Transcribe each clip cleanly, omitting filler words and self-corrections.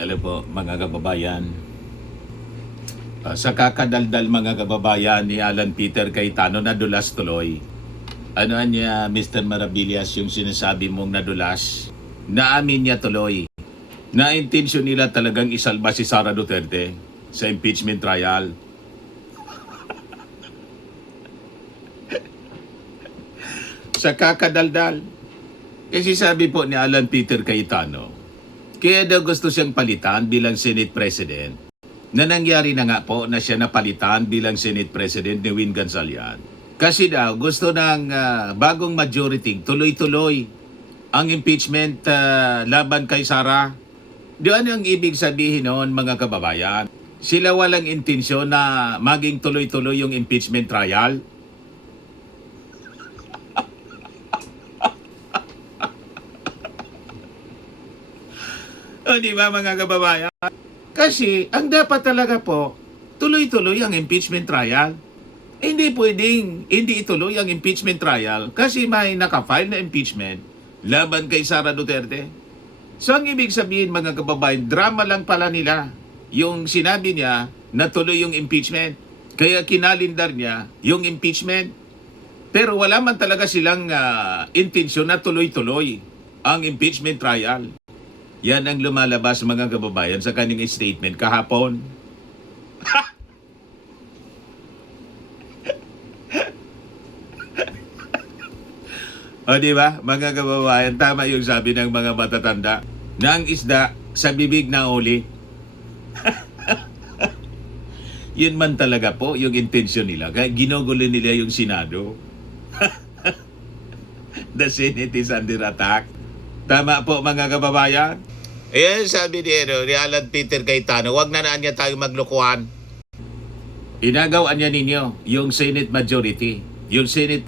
Alam po, mga kababayan, sa kakadaldal mga kababayan ni Alan Peter Cayetano, nadulas tuloy. Ano niya, Mr. Maravillas, yung sinasabi mong nadulas? Naamin niya tuloy na intensyon nila talagang isalba si Sara Duterte sa impeachment trial. Sa kakadaldal. Kasi sabi po ni Alan Peter Cayetano, kaya daw gusto siyang palitan bilang Senate President, na nangyari na nga po na siya napalitan bilang Senate President ni Win Gonzalian. Kasi daw gusto ng bagong majority, tuloy-tuloy ang impeachment laban kay Sara. Di ano ang ibig sabihin noon mga kababayan? Sila walang intensyon na maging tuloy-tuloy yung impeachment trial? O di ba mga kababayan? Kasi ang dapat talaga po, tuloy-tuloy ang impeachment trial. Hindi pwedeng hindi ituloy ang impeachment trial kasi may nakafile na impeachment laban kay Sara Duterte. So ang ibig sabihin mga kababayan, drama lang pala nila yung sinabi niya na tuloy yung impeachment. Kaya kinalindar niya yung impeachment. Pero wala man talaga silang intensyon na tuloy-tuloy ang impeachment trial. Yan ang lumalabas mga kababayan sa kanyang statement kahapon. O di ba mga kababayan, tama yung sabi ng mga matatanda na ang isda sa bibig na uli. Yun man talaga po yung intensyon nila. Kaya ginugulo nila yung Senado. The Senate is under attack. Tama po mga kababayan. Ayan sabi ni Alan Peter Cayetano, wag na niya tayo maglukuhan. Inagawaan niya ninyo yung Senate majority, yung Senate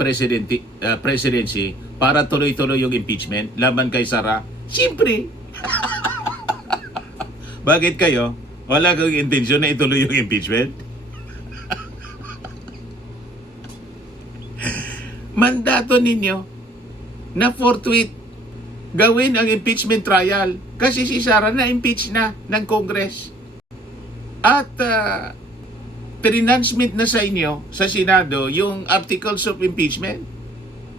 presidency para tuloy-tuloy yung impeachment laban kay Sara. Siyempre. Bakit kayo? Wala kang intensyon na ituloy yung impeachment? Mandato ninyo na forthwith gawin ang impeachment trial kasi si Sara na-impeach na ng Congress. At prenouncement na sa inyo sa Senado yung articles of impeachment.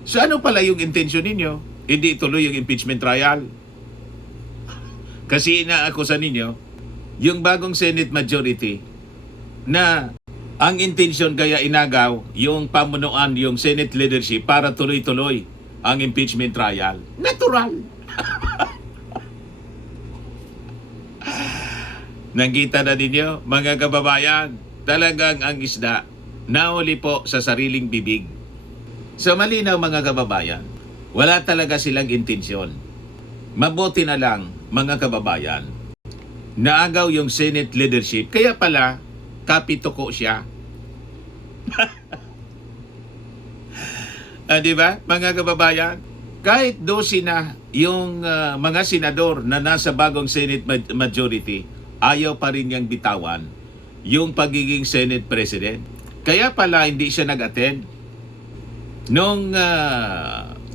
So ano pala yung intention ninyo? Hindi ituloy yung impeachment trial. Kasi inaakusa ninyo yung bagong Senate majority na ang intention kaya inagaw yung pamunuan, yung Senate leadership para tuloy-tuloy ang impeachment trial. Natural. Nakita na ninyo, mga kababayan, talagang ang isda nauli po sa sariling bibig. Sa malinaw mga kababayan, wala talaga silang intensyon. Mabuti na lang, mga kababayan, naagaw yung Senate leadership, kaya pala, kapituko siya. Di ba, mga kababayan? Kahit 12 na yung mga senador na nasa bagong Senate majority, ayaw pa rin niyang bitawan yung pagiging Senate President. Kaya pala hindi siya nag-attend nung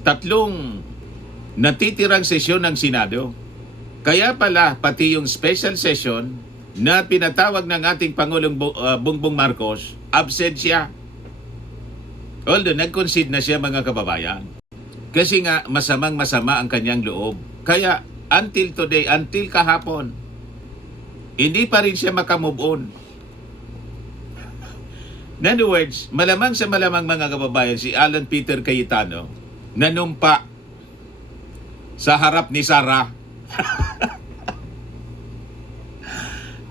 tatlong natitirang sesyon ng Senado. Kaya pala pati yung special session na pinatawag ng ating Pangulong Bongbong Marcos, absent siya. Although nag-concede na siya mga kababayan. Kasi nga masamang-masama ang kanyang loob. Kaya until today, until kahapon, hindi pa rin siya makamove on. In other words, malamang sa malamang mga kababayan, si Alan Peter Cayetano nanumpa sa harap ni Sara.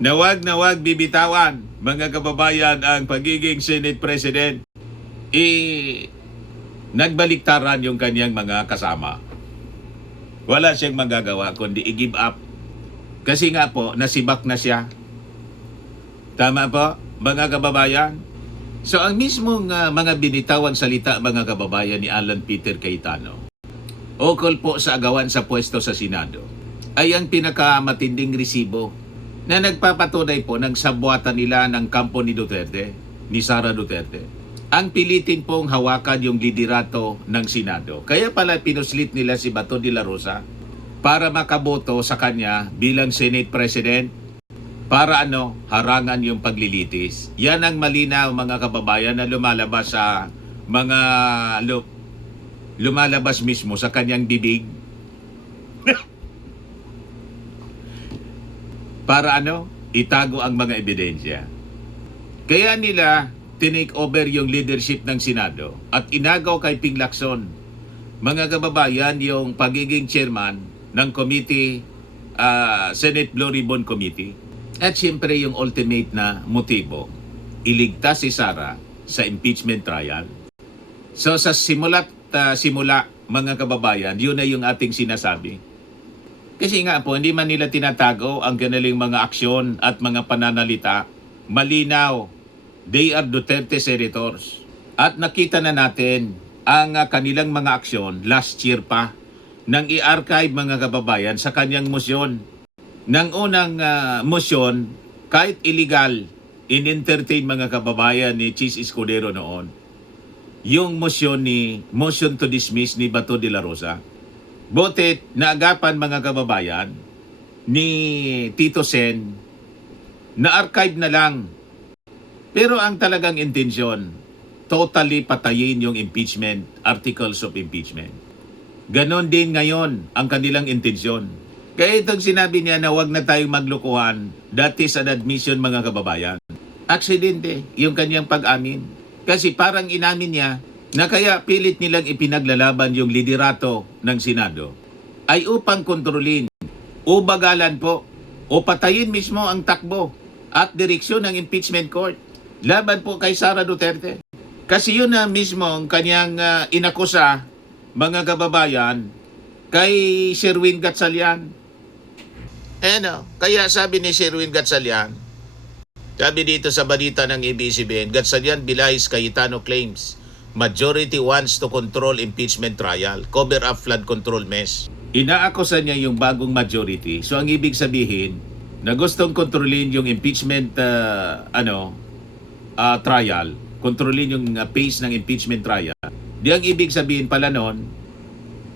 na wag bibitawan mga kababayan ang pagiging Senate President. Nagbaliktaran yung kanyang mga kasama. Wala siyang magagawa kundi i-give up. Kasi nga po, nasibak na siya. Tama po, mga kababayan? So ang mismong mga binitawang salita mga kababayan ni Alan Peter Cayetano, ukol po sa agawan sa pwesto sa Senado, ay ang pinakamatinding resibo na nagpapatunay po ng sabwatan nila ng kampo ni Duterte, ni Sara Duterte. Ang pilitin pong hawakan yung liderato ng Senado. Kaya pala pinuslit nila si Bato de la Rosa para makaboto sa kanya bilang Senate President para harangan yung paglilitis. Yan ang malinaw mga kababayan na lumalabas sa mga lumalabas mismo sa kanyang bibig para itago ang mga ebidensya. Kaya nila tinake over yung leadership ng Senado at inagaw kay Ping Lacson, mga kababayan, yung pagiging chairman ng committee, Senate Blue Ribbon Committee. At siyempre yung ultimate na motibo, iligtas si Sara sa impeachment trial. So sa simula mga kababayan, yun na yung ating sinasabi. Kasi nga po, hindi man nila tinatago ang kanilang mga aksyon at mga pananalita. Malinaw, they are Duterte senators. At nakita na natin ang kanilang mga aksyon last year pa nang i-archive mga kababayan sa kanyang motion. Nang unang motion, kahit illegal, in-entertain mga kababayan ni Chis Escudero noon. Yung motion to dismiss ni Bato de la Rosa. Butit naagapan mga kababayan ni Tito Sen na archive na lang. Pero ang talagang intensyon, totally patayin yung impeachment, articles of impeachment. Ganon din ngayon ang kanilang intensyon. Kaya itong sinabi niya na wag na tayong maglukuhan, that is an admission mga kababayan. Aksidente yung kanyang pag-amin. Kasi parang inamin niya na kaya pilit nilang ipinaglalaban yung liderato ng Senado ay upang kontrolin o bagalan po o patayin mismo ang takbo at direksyon ng impeachment court laban po kay Sara Duterte. Kasi yun na mismo ang kanyang inakusa mga kababayan kay Sherwin Gatchalian. Kaya sabi ni Sherwin Gatchalian, sabi dito sa balita ng ABS-CBN, Gatchalian belies Cayetano claims majority wants to control impeachment trial, cover up flood control mess. Inaakusa niya yung bagong majority. So ang ibig sabihin na gustong kontrolin yung impeachment trial, kontrolin yung pace ng impeachment trial. Di ang ibig sabihin pala noon,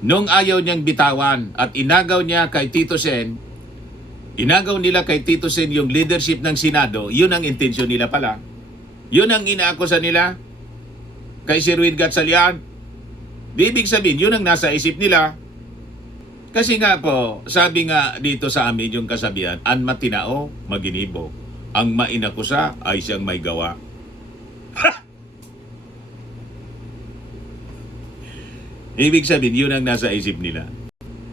nung ayaw niyang bitawan at inagaw niya kay Tito Sen, inagaw nila kay Tito Sen yung leadership ng Senado, yun ang intensyon nila pala. Yun ang inaakusa nila kay Sherwin Gatchalian. Di ibig sabihin, yun ang nasa isip nila. Kasi nga po, sabi nga dito sa amin yung kasabihan, an matinao, maginibo. Ang mainakusa ay siyang may gawa. Ibig sabihin, yun ang nasa isip nila.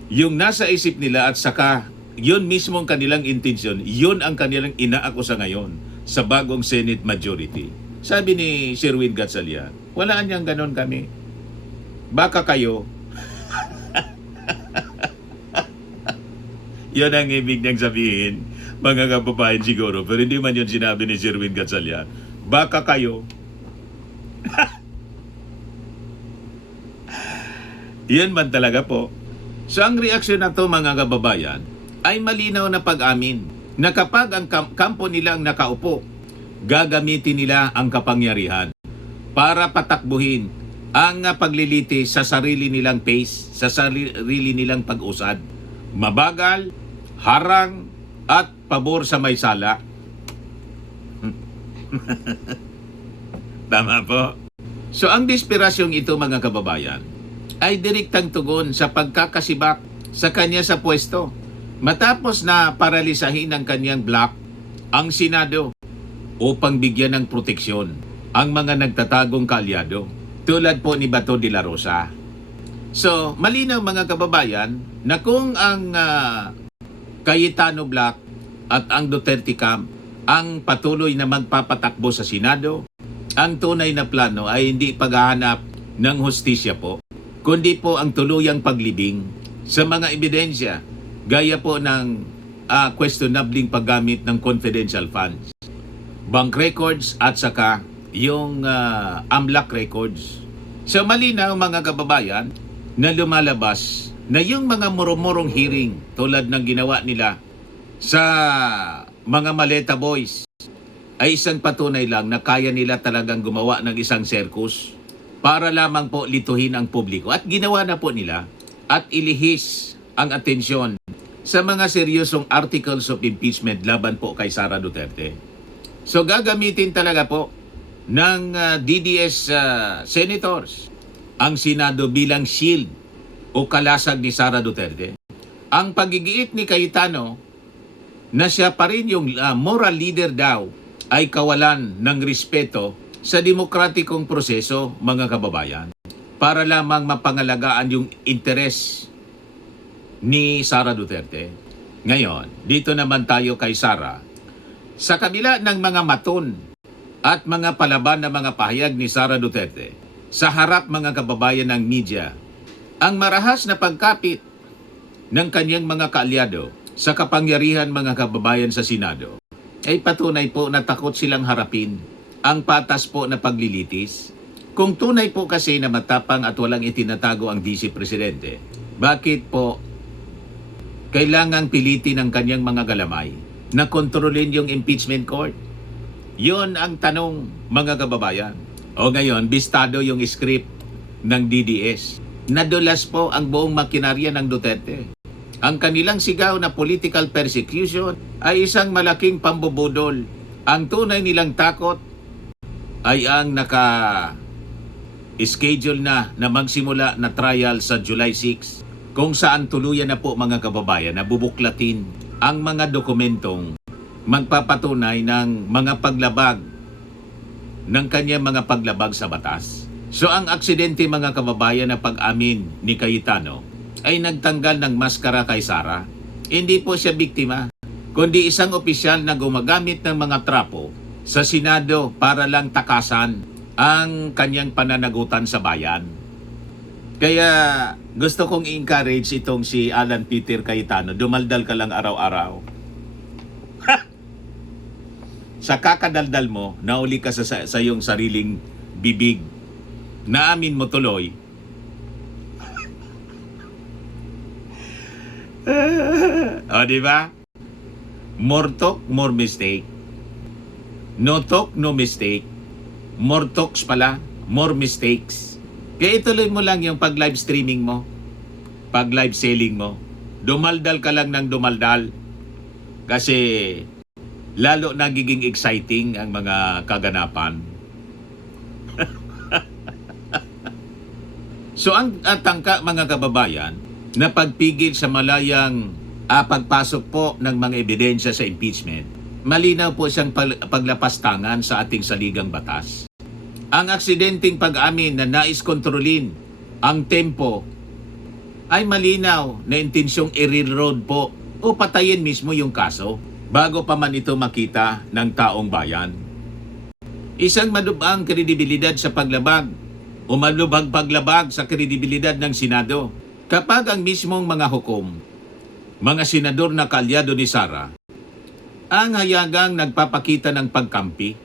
Yung nasa isip nila at saka yun mismo ang kanilang intensyon, yun ang kanilang inaakusa ngayon sa bagong Senate majority. Sabi ni Sherwin Gatchalian, wala niyang ganon kami. Baka kayo. Yun ang ibig niyang sabihin, mga kababayan siguro. Pero hindi man yun sinabi ni Sherwin Gatchalian. Baka kayo. Yan man talaga po. So ang reaksyon na to mga kababayan ay malinaw na pag-amin na kapag ang kampo nila ang nakaupo, gagamitin nila ang kapangyarihan para patakbuhin ang paglilitis sa sarili nilang pace, sa sarili nilang pag-usad. Mabagal, harang, at pabor sa may sala. Tama po. So ang desperasyong ito mga kababayan ay direktang tugon sa pagkakasibak sa kanya sa pwesto matapos na paralisahin ng kanyang bloc ang Senado upang bigyan ng proteksyon ang mga nagtatagong kaalyado tulad po ni Bato de la Rosa. So, malinaw mga kababayan na kung ang Cayetano bloc at ang Duterte camp ang patuloy na magpapatakbo sa Senado, ang tunay na plano ay hindi paghahanap ng hustisya po, kundi po ang tuluyang paglibing sa mga ebidensya gaya po ng questionabling paggamit ng confidential funds, bank records at saka yung AMLAC records. So malinaw mga kababayan na lumalabas na yung mga murumurong hearing tulad ng ginawa nila sa mga Maleta Boys ay isang patunay lang na kaya nila talagang gumawa ng isang circus para lamang po lituhin ang publiko. At ginawa na po nila at ilihis ang atensyon sa mga seryosong articles of impeachment laban po kay Sara Duterte. So gagamitin talaga po ng DDS senators ang Senado bilang shield o kalasag ni Sara Duterte. Ang pagigiit ni Cayetano na siya pa rin yung moral leader daw ay kawalan ng respeto sa demokratikong proseso, mga kababayan, para lamang mapangalagaan yung interes ni Sara Duterte. Ngayon, dito naman tayo kay Sara. Sa kabila ng mga maton at mga palaban na mga pahayag ni Sara Duterte sa harap mga kababayan ng media, ang marahas na pagkapit ng kanyang mga kaalyado sa kapangyarihan mga kababayan sa Senado ay patunay po na takot silang harapin ang patas po na paglilitis. Kung tunay po kasi na matapang at walang itinatago ang Vice Presidente, bakit po kailangang pilitin ng kanyang mga galamay na kontrolin yung impeachment court? Yun ang tanong, mga kababayan. O ngayon, bistado yung script ng DDS. Nadulas po ang buong makinarya ng Duterte. Ang kanilang sigaw na political persecution ay isang malaking pambubudol. Ang tunay nilang takot ay ang schedule na magsimula na trial sa July 6, kung saan tuluyan na po mga kababayan na bubuklatin ang mga dokumentong magpapatunay ng mga paglabag ng kanyang mga paglabag sa batas. So ang aksidente mga kababayan na pag-amin ni Cayetano ay nagtanggal ng maskara kay Sara. Hindi po siya biktima, kundi isang opisyal na gumagamit ng mga trapo sa Senado para lang takasan ang kanyang pananagutan sa bayan. Kaya gusto kong i-encourage itong si Alan Peter Cayetano, dumaldal ka lang araw-araw. Sa kakadaldal mo, nauli ka sa iyong sariling bibig. Naamin mo tuloy. O, di ba? More talk, more mistake. No talk, no mistake. More talks pala, more mistakes. Kaya ituloy mo lang yung pag-live streaming mo, pag-live selling mo. Dumaldal ka lang ng dumaldal. Kasi lalo nagiging exciting ang mga kaganapan. So ang tangka mga kababayan na pagpigil sa malayang pagpasok po ng mga ebidensya sa impeachment, malinaw po siyang paglapastangan sa ating saligang batas. Ang aksidenteng pag-amin na nais kontrolin ang tempo ay malinaw na intensyong i-railroad po o patayin mismo yung kaso bago pa man ito makita ng taong bayan. Isang madubang kredibilidad sa paglabag o malubhang paglabag sa kredibilidad ng Senado kapag ang mismong mga hukom, mga senador na kaalyado ni Sara, ang hayagang nagpapakita ng pagkampi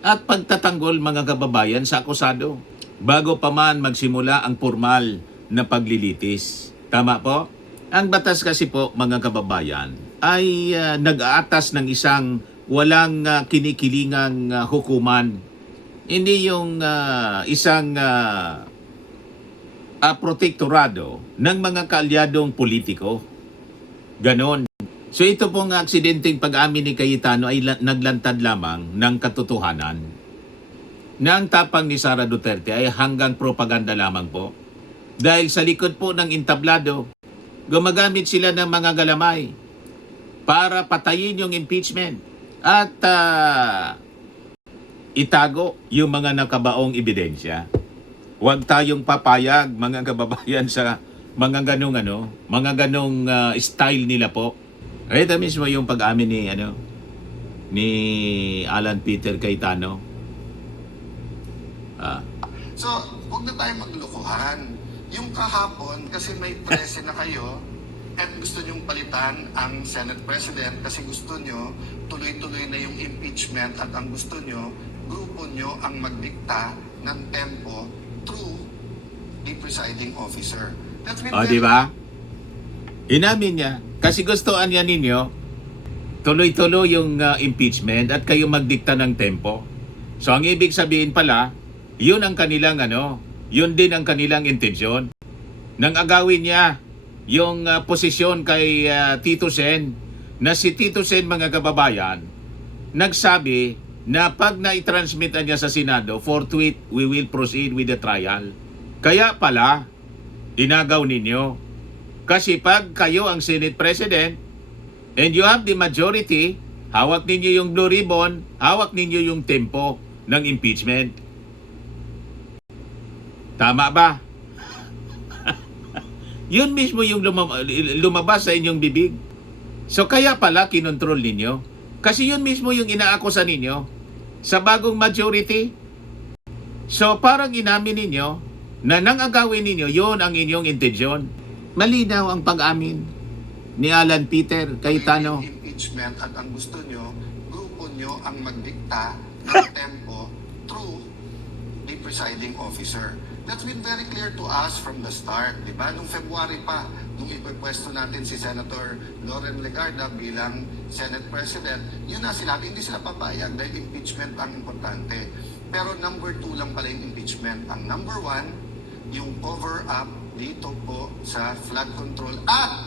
at pagtatanggol mga kababayan sa akusado bago pa man magsimula ang formal na paglilitis. Tama po? Ang batas kasi po mga kababayan ay nag-aatas ng isang walang kinikilingang hukuman. Hindi yung isang protektorado ng mga kaalyadong politiko. Ganon. So ito pong aksidenteng pag-amin ni Cayetano ay naglantad lamang ng katotohanan na ang tapang ni Sara Duterte ay hanggang propaganda lamang po. Dahil sa likod po ng entablado, gumagamit sila ng mga galamay para patayin yung impeachment at itago yung mga nakabaong ebidensya. Huwag tayong papayag mga kababayan sa mga ganong style nila po. Ito mismo yung pag-amin ni Alan Peter Cayetano. So, huwag na tayo maglokohan. Yung kahapon, kasi may prese na kayo at gusto nyong palitan ang Senate President kasi gusto nyo tuloy-tuloy na yung impeachment at ang gusto nyo, grupo nyo ang magdikta ng tempo through the presiding officer. That's been O, di ba? Inamin niya. Kasi gustoan niya ninyo, tuloy-tuloy yung impeachment at kayo magdikta ng tempo. So, ang ibig sabihin pala, yun ang kanilang yun din ang kanilang intensyon. Nang agawin niya yung posisyon kay Tito Sen, na si Tito Sen, mga kababayan, nagsabi na pag na-transmit niya sa Senado, forthwith we will proceed with the trial. Kaya pala, inagaw ninyo. Kasi pag kayo ang Senate President and you have the majority, hawak ninyo yung blue ribbon, hawak ninyo yung tempo ng impeachment. Tama ba? Yun mismo yung lumabas sa inyong bibig. So kaya pala kinontrol ninyo. Kasi yun mismo yung inaakusa ninyo sa bagong majority. So parang inamin ninyo na nang agawin ninyo, yun ang inyong intensyon. Malinaw ang pag-amin ni Alan Peter Cayetano. Impeachment at ang gusto nyo, grupo nyo ang magdikta ng tempo through the presiding officer. That's been very clear to us from the start, di ba? Nung February pa, nung ipwesto natin si Senator Loren Legarda bilang Senate President, yun na sinabi, hindi sila papayag dahil impeachment ang importante. Pero number 2 lang pala yung impeachment. Ang number 1, yung cover-up dito po sa flood control at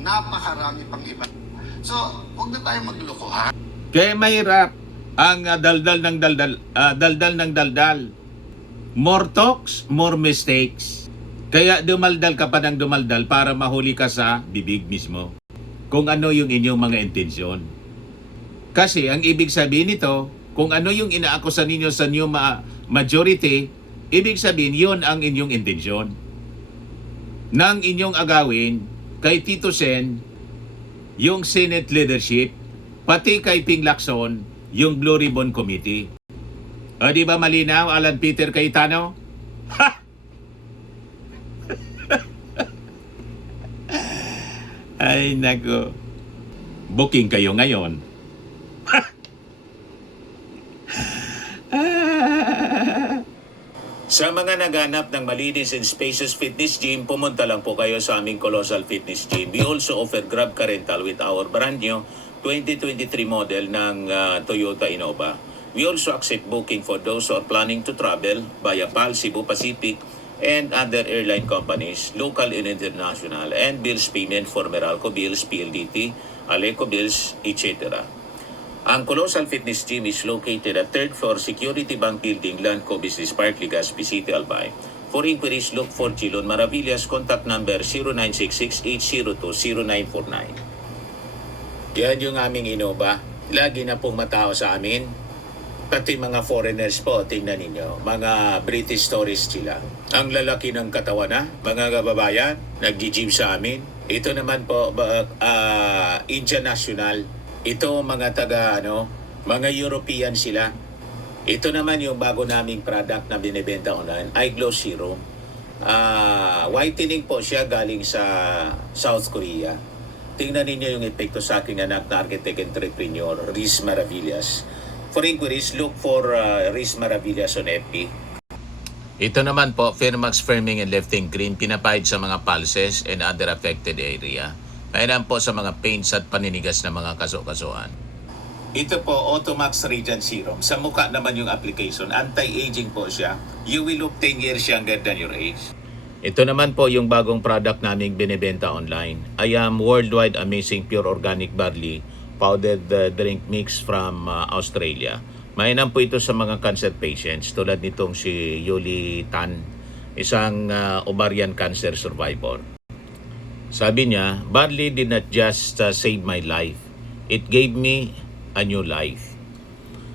napakarami pang iba. So, huwag na tayo magloko, ha? Kaya mahirap ang daldal ng daldal. More talks, more mistakes. Kaya dumaldal ka pa ng dumaldal para mahuli ka sa bibig mismo kung ano yung inyong mga intensyon. Kasi ang ibig sabihin nito, kung ano yung inaakusa ninyo sa new majority, ibig sabihin yun ang inyong intensyon. Nang inyong agawin kay Tito Sen, yung Senate leadership, pati kay Ping Lacson, yung Blue Ribbon Committee. O di ba malinaw, Alan Peter Cayetano? Ha! Ay nako. Booking kayo ngayon. Sa mga naghanap ng malinis and spacious fitness gym, pumunta lang po kayo sa aming Colossal Fitness Gym. We also offer Grab Car Rental with our brand new 2023 model ng Toyota Innova. We also accept booking for those who are planning to travel via PAL, Cebu Pacific, and other airline companies, local and international, and bills payment for Meralco Bills, PLDT, Aleco Bills, etc. Ang Colossal Fitness Gym is located at 3rd floor Security Bank Building, Landco Business Park, Legazpi City, Albay. For inquiries, look for Chilon Maravillas. Contact number 0966-802-0949. Yan yung aming Innova. Lagi na pong matao sa amin. Pati mga foreigners po, tingnan ninyo, mga British tourists sila. Ang lalaki ng katawan na, mga kababayan, nag-gym sa amin. Ito naman po, Indian National. Ito mga mga European sila. Ito naman yung bago naming product na binibenta online, iGlow Serum. Whitening po siya galing sa South Korea. Tingnan ninyo yung epekto sa aking anak na architect entrepreneur, Riz Maravillas. For inquiries, look for Riz Maravillas on FB. Ito naman po, Firmax Firming and Lifting Cream, pinapahid sa mga pulses and other affected area. Mayroon po sa mga pains at paninigas na mga kaso-kasuan. Ito po, Automax Radiant Serum. Sa mukha naman yung application. Anti-aging po siya. You will look 10 years younger than your age. Ito naman po yung bagong product naming binibenta online. I am Worldwide Amazing Pure Organic Barley Powdered Drink Mix from Australia. Mainam po ito sa mga cancer patients tulad nitong si Yuli Tan, isang ovarian cancer survivor. Sabi niya, barley did not just save my life. It gave me a new life.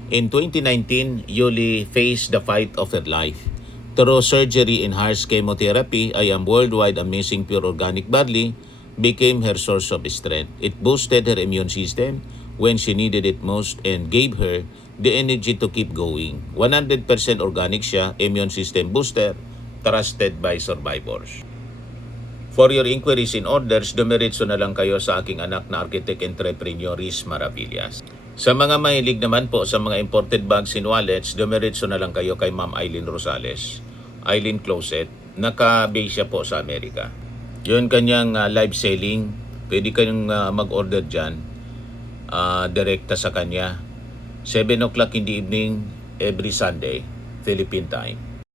In 2019, Yuli faced the fight of her life. Through surgery and harsh chemotherapy, I am Worldwide Amazing Pure Organic Barley became her source of strength. It boosted her immune system when she needed it most and gave her the energy to keep going. 100% organic siya, immune system booster, trusted by survivors. For your inquiries and orders, dumiretso na lang kayo sa aking anak na architect entrepreneur, Riz Maravillas. Sa mga mahilig naman po sa mga imported bags and wallets, dumiretso na lang kayo kay Ma'am Eileen Rosales. Eileen Closet, naka-base siya po sa Amerika. Yun kanyang live selling, pwede kayong mag-order dyan, direkta sa kanya. 7 o'clock in the evening, every Sunday, Philippine time.